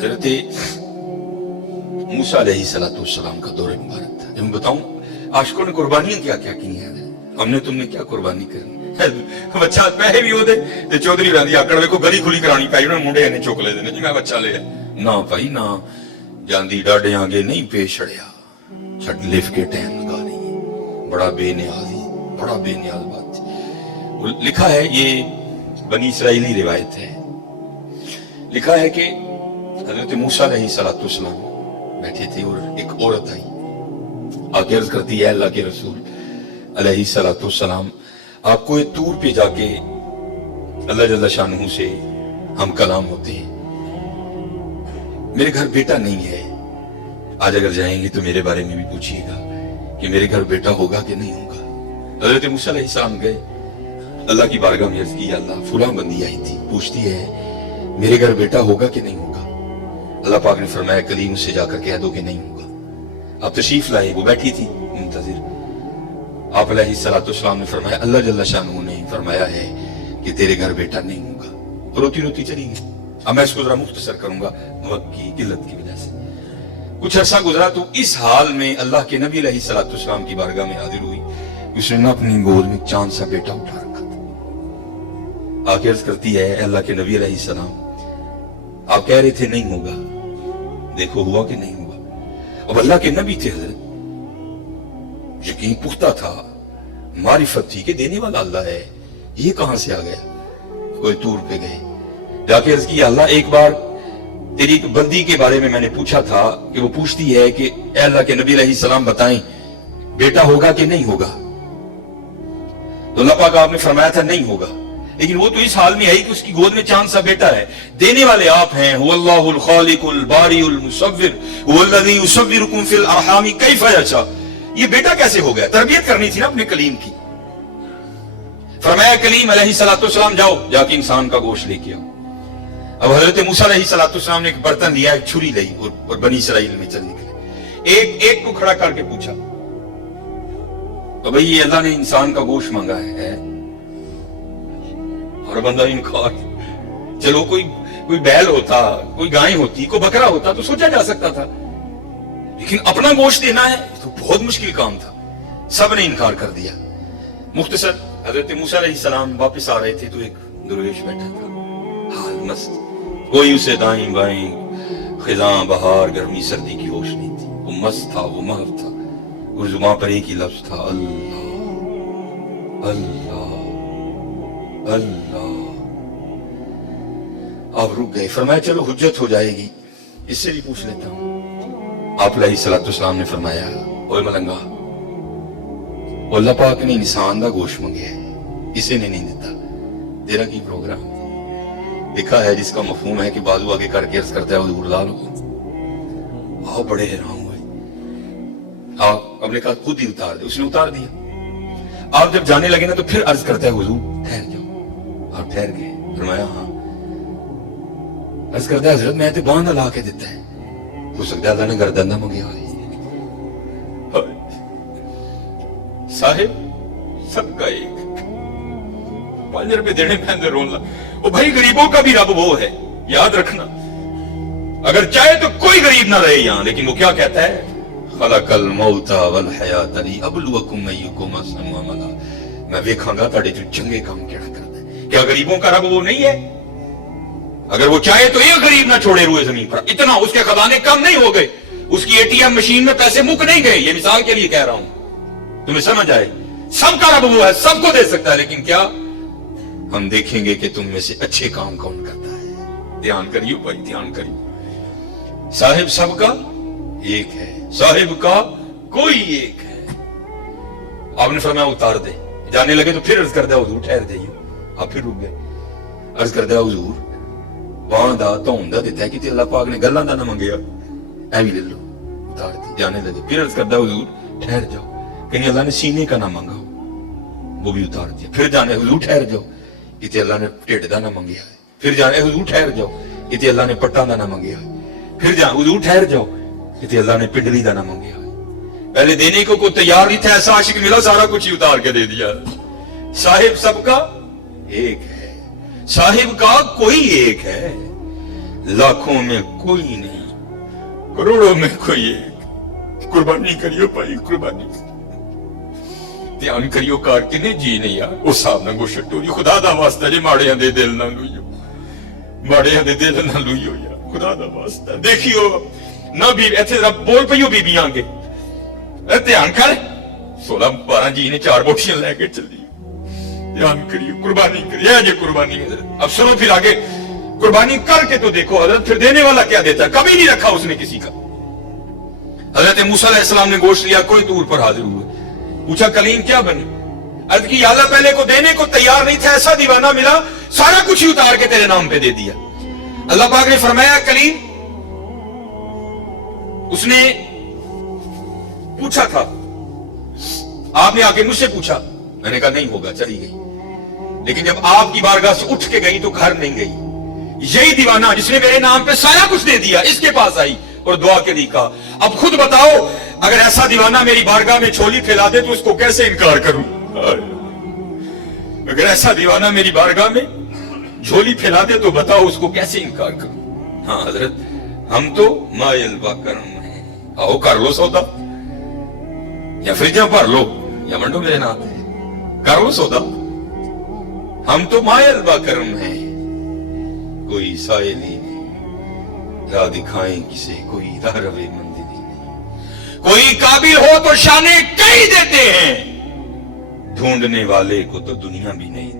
हजरत मूसा अलैहिस्सलाम का दौर मुबारक था। जब मैं बताऊं आशिकों ने कुर्बानियां क्या क्या की हैं, हमने तुमने क्या कुर्बानी करनी। बच्चा पैसे भी होते ते चौधरी रांदी आकड़ वेखो गली खुली करानी पाई उन्हें मुंडे ने चुक ले देने जी मैं बच्चा ले ना भाई ना जांदी डाडे आगे नहीं पेश छड़िया छट लिफ के टाइम लगा नहीं। बड़ा बेनियाज बात थी। लिखा है, ये बनी इसराइली रिवायत है, लिखा है कि हजरत मूसा अलैहिस्सलाम बैठे थे और एक औरत आई आके अर्ज करती है अल्लाह के रसूल अलैहिस्सलाम आपको ये तूर पे जाके अल्लाह जल्ला शानहू से हम कलाम होते हैं। मेरे घर बेटा नहीं है, आज अगर जाएंगे तो मेरे बारे में भी पूछिएगा कि मेरे घर बेटा होगा कि नहीं होगा। हजरत मूसा अलैहिस्सलाम गए, अल्लाह की बारगाह में अर्ज की अल्लाह फुलां बंदी आई थी पूछती है मेरे घर बेटा होगा कि नहीं होगा। अल्लाह पाक ने फरमाया कलीम से जाकर कह दो कि नहीं होगा। आप तशरीफ लाए, वो बैठी थी मुंतजिर। आप अलैहिस्सलाम ने फरमाया अल्लाह जल्ला शानहू ने फरमाया है कि तेरे घर बेटा नहीं होगा। रोती रोती चली गई। अब मैं इसको जरा मुख्तसर करूंगा वक्त की किल्लत की वजह से। कुछ अरसा गुजरा तो इस हाल में अल्लाह के नबी अलैहिस्सलाम की बारगाह में हाजिर हुई। उसने ना अपनी गोद में चांद सा बेटा उठा रखा था। आके अर्ज करती है अल्लाह के नबी अलैहिस्सलाम आप कह रहे थे नहीं होगा, देखो हुआ कि नहीं हुआ। अब अल्लाह के नबी थे हजरत, यकीन पुख्ता था, मारिफत थी कि देने वाला अल्लाह है, ये कहां से आ गया। कोई तूर पे गए, जाके अर्ज किया अल्लाह एक बार तेरी एक बंदी के बारे में मैंने पूछा था कि वो पूछती है कि अल्लाह के नबी अलैहिस्सलाम बताएं बेटा होगा कि नहीं होगा। तो अल्लाह पाक आपने फरमाया था नहीं होगा, लेकिन वो तो इस हाल में आई कि उसकी गोद में चांद सा बेटा है। देने वाले आप हैं, हुवल्लाहुल खालिकुल बारिउल मुसव्विर हुवल्लज़ी युसव्विरुकुम फिल अरहामी कैफ़ यशा। ये बेटा कैसे हो गया? तरबियत करनी थी ना अपने कलीम की। फरमाया कलीम अलैहिस्सलाम जाओ जाके इंसान का गोश्त लेके आओ। अब हजरत मूसा अलैहिस्सलाम ने एक बर्तन लिया, एक छुरी ली और बनी इसराइल में चल निकले। एक को खड़ा करके पूछा तो भाई ये अल्लाह ने इंसान का गोश्त मांगा है और बंदा इनकार। चलो कोई बैल होता, कोई गाय होती, कोई बकरा होता तो सोचा जा सकता था, लेकिन अपना गोश्त देना है तो बहुत मुश्किल काम था। सब ने इनकार कर दिया। मुख्तसर हजरत मूसा अलैहिस्सलाम वापस आ रहे थे तो एक दरवेश बैठा था, हाल मस्त, कोई उसे दाएं बाएं खिजां बहार गर्मी सर्दी की होश नहीं थी। वो मस्त था, वो महव था और जुबान पर एक ही लफ्ज था अल्लाह अल्लाह अल्लाह। आप रुक गए, फरमाया चलो हुज्जत हो जाएगी, इससे भी पूछ लेता हूं। आप अलैहिस्सलाम ने फरमाया ओए मलंगा, अल्लाह पाक ने इंसान का गोश्त मंगे है, इसे ने नहीं दिता, तेरा की प्रोग्राम। लिखा है जिसका मफहूम है कि बाजू आगे करके अर्ज करता है हुजूर ला लो। आप बड़े हैरान हुए, आप अपने कहा खुद ही उतार दे, उसने उतार दिया। आप जब जाने लगे ना तो फिर अर्ज करता है हुजूर ठहर जाओ। आप ठहर गए, फरमाया हाँ। अर्ज करता है हजरत मैं तो बांधा ला के देता है, हो सकता है अल्लाह ने गर्दन ना मंगे। साहिब सबका एक, 5 रुपए देने पैंदे रोना। वो भाई गरीबों का भी रब वो है, याद रखना। अगर चाहे तो कोई गरीब ना रहे यहां, लेकिन वो क्या कहता है खलकल मौता वल हयात लिअब्लुवकुम अय्युकुम अहसनु अमला। मैं देखांगा ताड़े जो चंगे काम केड़ा करता है। क्या गरीबों का रब वो नहीं है? अगर वो चाहे तो एक गरीब ना छोड़े रुए जमीन पर। इतना उसके खजाने कम नहीं हो गए, उसकी एटीएम मशीन में पैसे मुक नहीं गए। ये मिसाल के लिए कह रहा हूं, तुम्हें समझ आए। सबका रब वो है, सबको दे सकता है, लेकिन क्या हम देखेंगे कि तुम में से अच्छे काम कौन करता है। ध्यान करियो भाई, ध्यान करियो। साहिब सबका एक है, साहिब का कोई एक है। आपने फरमाया उतार दे। जाने लगे तो फिर अर्ज कर दिया हुजूर ठहर जाइए। आप फिर रुक गए, अर्ज कर दिया हुजूर बां दा धौन दा दिता है कि अल्लाह पाक ने गल्लां दा ना मंगया, ऐ भी ले लो। उतार दी। जाने लगे फिर अर्ज कर दिया हुजूर ठहर जाओ, कहीं अल्लाह ने सीने का ना मांगा, वो भी उतार दिया। फिर जाने हुजूर ठहर जाओ, इतने अल्लाह ने ढिड दा ना मंगया है। फिर जाने हुजूर ठहर जाओ, इतने अल्लाह ने पट्टा दा ना मंगया है। फिर जा हुजूर ठहर जाओ, इतने अल्लाह ने पिंडली दा ना मंगया है। पहले देने को कोई तैयार नहीं था, ऐसा आशिक मिला सारा कुछ ही उतार के दे दिया। साहिब सबका एक है, साहिब का कोई एक है। लाखों में कोई नहीं, करोड़ों में कोई एक। कुर्बानी करियो भाई, कुर्बानी ध्यान करियो कार किने जी नहीं यार उस हिसाब नाल गो छड्डो जी। खुदा दा वास्ता जे माड़ियां दे दिल ना लुइयो, माड़ियां दे दिल ना लुइयो यार, खुदा दा वास्ता। देखियो ना भी इत्थे जरा बोल पईयो बीबियां के ध्यान कर, 16-12 जी ने 4 बोटियां लेके चली। ध्यान करियो, कुर्बानी करिए जे कुर्बानी। अब सुनो फिर आगे, कुर्बानी करके तो देखो हजरत, फिर देने वाला क्या देता है? कभी नहीं रखा उसने किसी का। हजरत मूसा अलैहिस्सलाम ने गोश्त लिया, कोई दूर पर हाजिर हुए, पूछा कलीम क्या बने? अर्ज की अल्लाह पहले को देने को तैयार नहीं था, ऐसा दीवाना मिला सारा कुछ ही उतार के तेरे नाम पे दे दिया। अल्लाह पाक ने फरमाया कलीम, उसने पूछा था, आपने आके मुझसे पूछा, मैंने कहा नहीं होगा, चली गई। लेकिन जब आपकी बारगाह से उठ के गई तो घर नहीं गई। यही दीवाना जिसने मेरे नाम पे सारा कुछ दे दिया, इसके पास आई और दुआ के लिए कहा, अब खुद बताओ अगर ऐसा दीवाना मेरी बारगाह में झोली फैला दे तो उसको कैसे इनकार करूं? अगर ऐसा दीवाना मेरी बारगाह में झोली फैला दे तो बताओ उसको कैसे इनकार करूं? हाँ हजरत, हम तो मायल करम है, आओ कर लो सौदा, या फ्रिजा भर लो या मंडो मेरे नाम कर लो सौदा। हम तो मायल करम है, कोई साइली नहीं, राह दिखाएं किसे, कोई राह रवे मंदिर नहीं। कोई काबिल हो तो शाने कई देते हैं, ढूंढने वाले को तो दुनिया भी नहीं